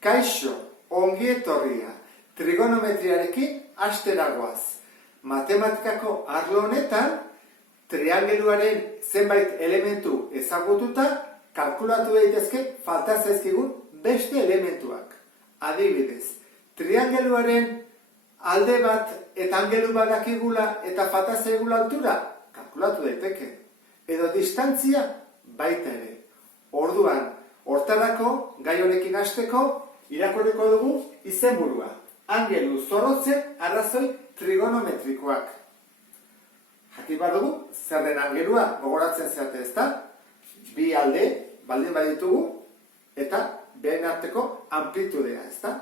Kaixo, ongi etorria, trigonometriarekin hasteragoaz. Matematikako arlo honetan, triangeluaren zenbait elementu ezagututa, kalkulatu daitezke falta zaizkigun beste elementuak. Adibidez, triangeluaren alde bat eta angelu bat dakigula eta falta zaigula altura, kalkulatu daiteke. Edo distantzia baita ere. Orduan, hortarako, gai honekin hasteko, irakurriko dugu izenburua. Angelu zorrotzen arrazoi trigonometrikoak. Jakin badugu, zer den angelua gogoratzen zeate ezta? Bi alde, baldin baditugu, eta behin arteko amplitudea, ezta?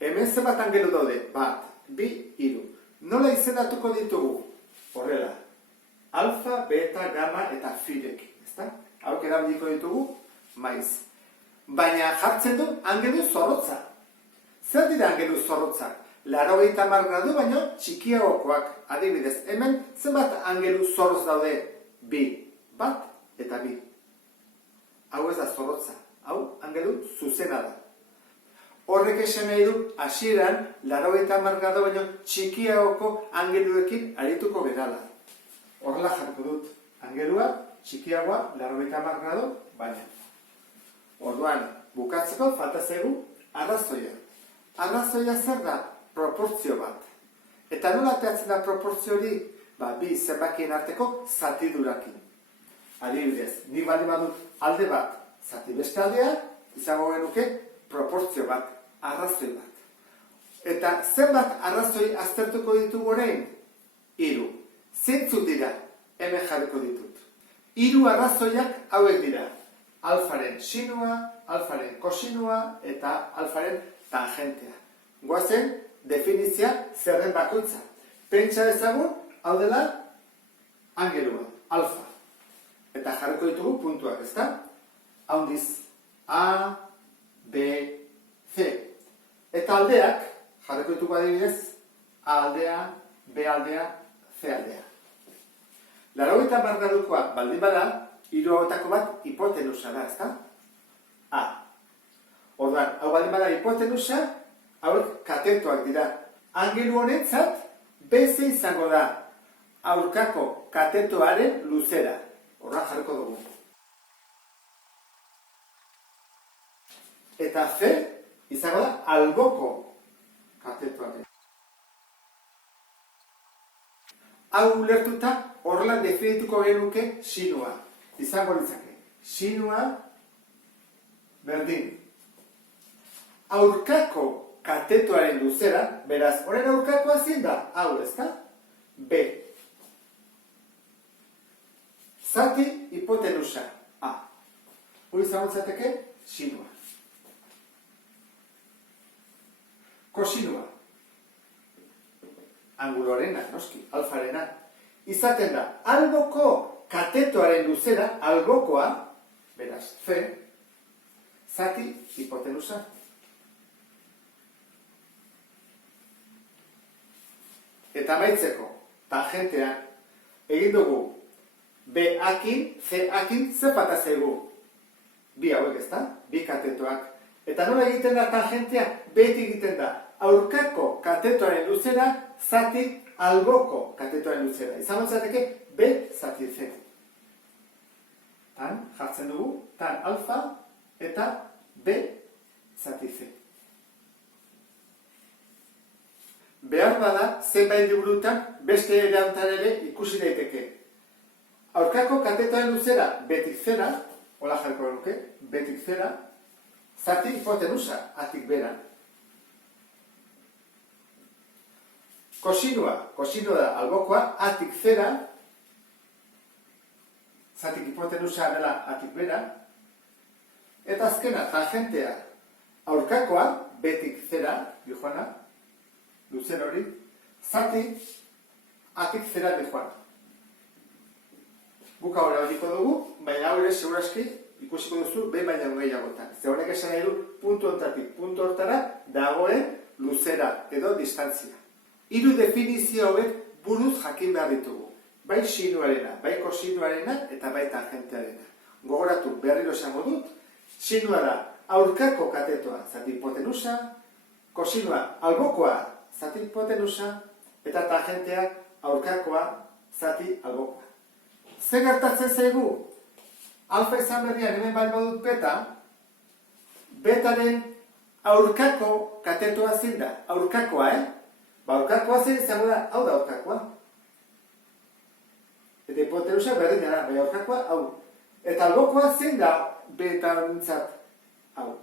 Hemen zenbat angelu daude? Bat, bi, hiru. Nola izendatuko ditugu? Horrela. Alfa, beta, gamma eta firekin, ezta? Hauk erabiliko ditugu, maiz. Baina jartzen du angelu zorrotza. Zer dira angelu zorrotzak? 80 gradu baino txikiagokoak. Adibidez, hemen zenbat angelu zorrotz daude? Bi. Bat eta bi. Hau ez da zorrotza. Hau angelu zuzena da. Horrek esan nahi du hasieran 80 gradu baino txikiagoko angeluekin arituko gerala. Horrela jarko dut. Angelua txikiagoa 80 gradu baina. Orduan, bukatzeko falta zaigu arrazoia. Arrazoia zer da? Proportzio bat. Eta nola ateratzen da proportzio hori? Bi zenbakien arteko zatidurakin. Adibidez, nik baldin badut alde bat, zati beste aldea, izango genuke proportzio bat, arrazoi bat. Eta zenbat arrazoi aztertuko ditugu orain? 3. Zeintzuk dira? Hemen jarriko ditut. 3 arrazoiak hauek dira. Alfaren sinua, alfaren kosinua eta alfaren tangentea. Goazen, definizia zerren bakoitza. Pentsa dezagun, hau dela, angelua, alfa. Eta jarriko ditugu puntuak, ezta? Haundiz, A, B, C. Eta aldeak, jarriko ditugu adibidez, A aldea, B aldea, C aldea. 80 gradukoa baldin bada, 3 hauetako bat hipotenusa da, ezta? A. Orduan, hau baldin bada hipotenusa, hauek katetoak dira. Angelu honetzat, BC izango da aurkako katetoaren luzera. Horra jarriko dugu. Eta C izango da alboko katetoaren. Hau ulertuta horrela definituko genuke sinua. Izango litzake. Sinua berdin. Aurkako katetoaren luzera, beraz, horren aurkakoa zein da? Hau, ezta? B. Zati hipotenusa. A. Hori izango litzateke sinua. Kosinua. Anguloarena, noski, alfarena. Izaten da, alboko katetoaren luzera, albokoa, beraz, C, zati hipotenusa. Eta amaitzeko, tangentean, egin dugu, B-akin, C-akin, ze falta zaigu? Bi hauek, ezta? Bi katetoak. Eta nola egiten da tangentea? Beti egiten da, aurkako katetoaren luzera, zati alboko katetoaren luzera. Izango zateke, B zati C. Tan, jartzen dugu, tan alfa eta B zati C. Behar bada, zenbait liburutan beste erantzan ere ikusi daiteke. Aurkako katetoaren luzera, betik zera, hola jarko nuke, betik zera, zati hipotenusa, atik bera. Kosinua da albokoa, atik zera, zatik hipotenusa dela atik bera, eta azkena, tangentea, aurkakoa, betik zera, dijoana, luzen hori, zati, atik zera dijoana. Buka hori aurriko dugu, baina hori segurazki ikusiko duzu behin baina gehiagotan. Ze honek esan nahi du, puntu honetatik puntu hortara dagoen luzera edo distantzia. 3 definizio hauek buruz jakin behar ditugu. Bai sinuarena, bai kosinuarena eta bai tangentearena. Gogoratu, berriro esango dut, sinua da aurkako katetoa, zati hipotenusa, kosinua albokoa, zati hipotenusa, eta tangentea aurkakoa, zati albokoa. Zer gertatzen zaigu? Alfa izan berrian hemen bali badut beta, betaren aurkako katetoa zein da? Aurkakoa, aurkakoa zein izango da, hau da aurkakoa. Eta hipotenusa berdin da, bai aurkakoa, hau. Eta albokoa zein da betarentzat, hau.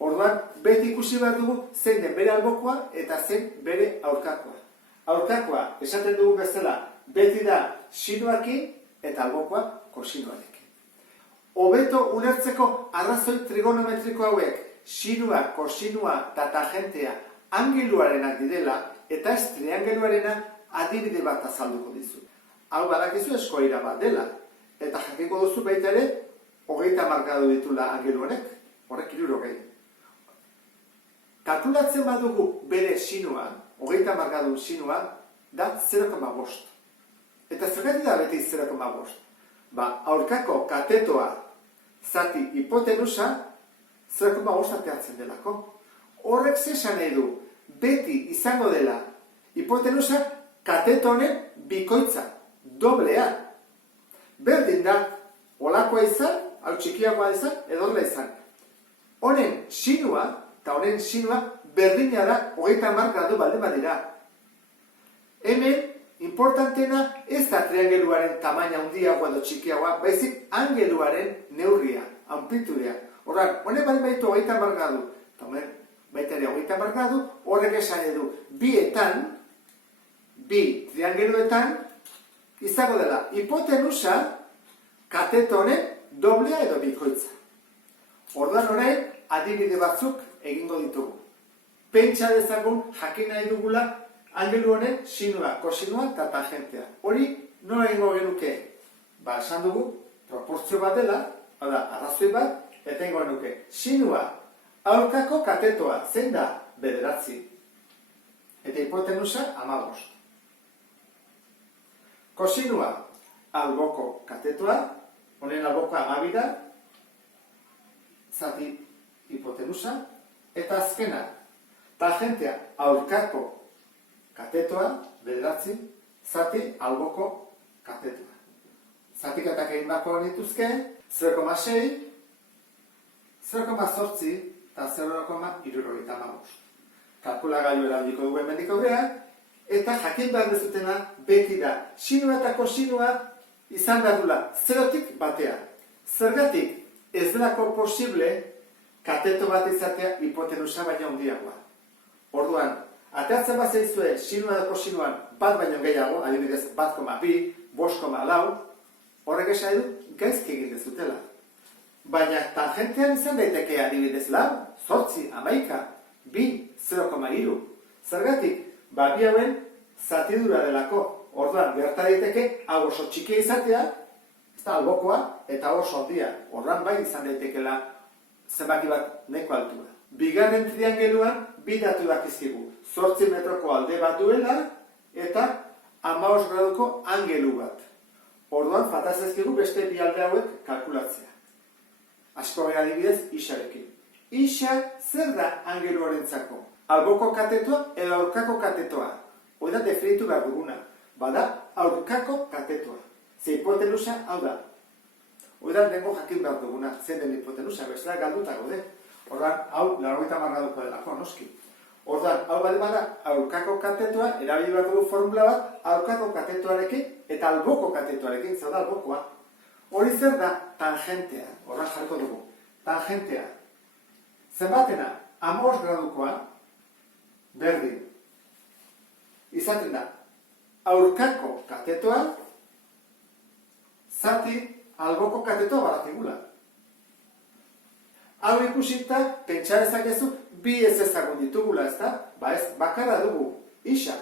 Orduan, beti ikusi behar dugu zein den bere albokoa eta zein bere aurkakoa. Aurkakoa, esaten dugu bezala, beti da sinuakin eta albokoa kosinuarekin. Hobeto ulertzeko arrazoi trigonometriko hauek, sinua, kosinua eta tangentea angeluarenak direla eta ez triangeluarena adibide bat azalduko dizu. Hau badakizu eskoira bat dela, eta jakingo duzu baita ere 30 gradu ditula angelu honek, horrek 60. Kalkulatzen badugu bere sinua, 30 gradu sinua, da 0,5. Eta zergatik da beti 0,5? Aurkako katetoa zati hipotenusa 0,5 ateatzen delako. Horrek zesan nahi du, beti izango dela hipotenusa kateto honen bikoitza, doblea. Berdin da, olakoa izan, hau txikiagoa izan, edola izan. Honen sinua, eta honen sinua berdina da 30 gradu baldin badira. Hemen, importantena ez da triangeluaren tamaina handiagoa edo txikiagoa, baizik angeluaren neurria, amplitudea. Horrak, honek baldin baditu 30 gradu, eta honen baita ere 30 gradu, horrek esan edu, bi triangeluetan, izango dela hipotenusa kateto honen doblea edo bikoitza. Orduan orain, adibide batzuk egingo ditugu. Pentsa dezagun jakin nahi dugula angelu honen sinua, kosinua eta tangentea. Hori nola egingo genuke? Esan dugu, proportzio bat dela, arrazoi bat, eta egingo genuke. Sinua, aurkako katetoa, zein da? 9. Eta hipotenusa 15. Kosinua, alboko katetoa, honen albokoa 12 da, zati hipotenusa, eta azkena, tangentea, aurkako katetoa, 9, zati alboko katetoa. Zatikatak egin bako nituzke, 0,6, 0,8 eta 0,75. Kalkulagailu erabiliko dugu hemendik aurrean, eta jakin behar dezutena beti da. Sinua eta kosinua izan behar dula 0tik batean. Zergatik ez delako posible kateto bat izatea hipotenusa baina handiagoa. Orduan, ateatzen bat zaizue sinua eta kosinuan bat baino gehiago, adibidez 1,2, 5,4, horrek esan edu gaizki egin dezutela. Baina tangentean izan daiteke adibidez 4, 8, 11, 2, 0,3. Zergatik, bi hauen zatidura delako. Orduan, gerta daiteke hau oso txikia izatea, ez da albokoa, eta oso handia. Orduan bai izan daitekela zenbaki bat neko altua. Bigarren triangeluan, bi datu dakizkigu. 8 metroko alde bat duela, eta 15 graduko angelu bat. Orduan, fatazezkigu beste bi alde hauek kalkulatzea. Asko gara adibidez, isarekin. Isa zer da angeluarentzako? Alboko katetoa edo aurkako katetoa. Hoi da definitu behar duguna. Bada aurkako katetoa. Ze hipotenusa hau da. Hoi da dengo jakin behar duguna. Zen den hipotenusa, bestela galduta gaude. Orduan, hau 90 graduko delako, noski. Orduan, hau bada aurkako katetoa, erabili behar dugu formula bat, aurkako katetoarekin eta alboko katetoarekin, zer da albokoa. Hori zer da tangentea, horra jarko dugu. Tangentea. Zenbatena, 15 gradukoa, berdin. Izaten da, aurkako katetoa, zati alboko katetoa badatigula. Hau ikusita, pentsa dezakezu, bi ez ezagun ditugula, ez da? Ez, bakarra dugu, isa.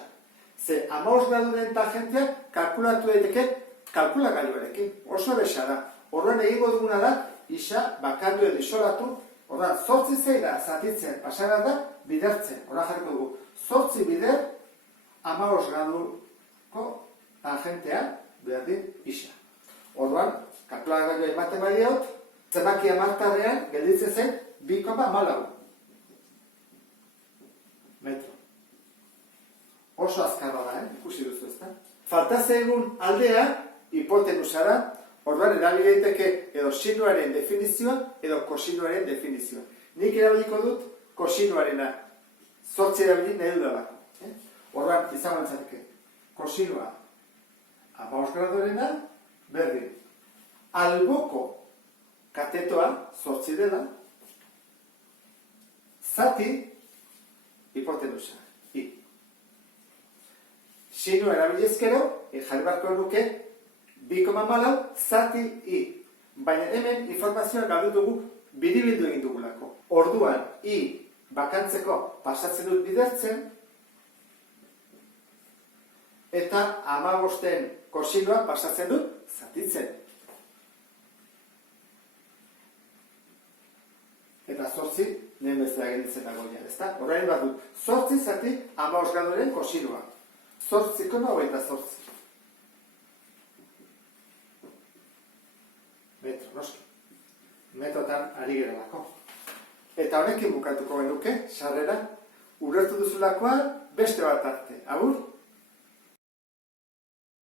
Ze 15 graduren tangentea kalkulatu daiteke kalkulagailuarekin. Oso erresa da. Horren egingo duguna da, isa bakardu edo isolatu, horren 8 zeira zatitzen pasara da, bidertzen. Horren jarriko dugu, 8 bider, 15 graduko tangentea berdin isa. Orduan, kalkulagailua ematen badiot, zenbaki 10 gelditzen zen 2,4 metro. Oso azkarra da, ikusi duzu ezta? Falta zaigun aldea hipotenusara, orduan erabili daiteke edo sinuaren definizioa edo kosinuaren definizioa. Nik erabiliko dut kosinuarena, 8 erabili nahi dudalako. Orduan izango litzateke kosinua 15 gradurena berdin. Alboko katetoa 8 dela, zati hipotenusa, I. Sinua erabilizkero, jarri barko nuke 2,4 zati I. Baina hemen informazioa galdu dugu biribildu egin dugulako. Orduan, I bakantzeko pasatzen dut bidertzen, eta 15 kosinua pasatzen dut zatitzen. Eta 8 lehen bezala gelditzen dagoenean, ezta? Orain bat dut, 8 zati 15 graduren kosinua. 8,28 metro, noski. Metrotan ari gerelako. Eta honekin bukatuko genuke, sarrera, ulertu duzulakoa beste bat arte. Agur!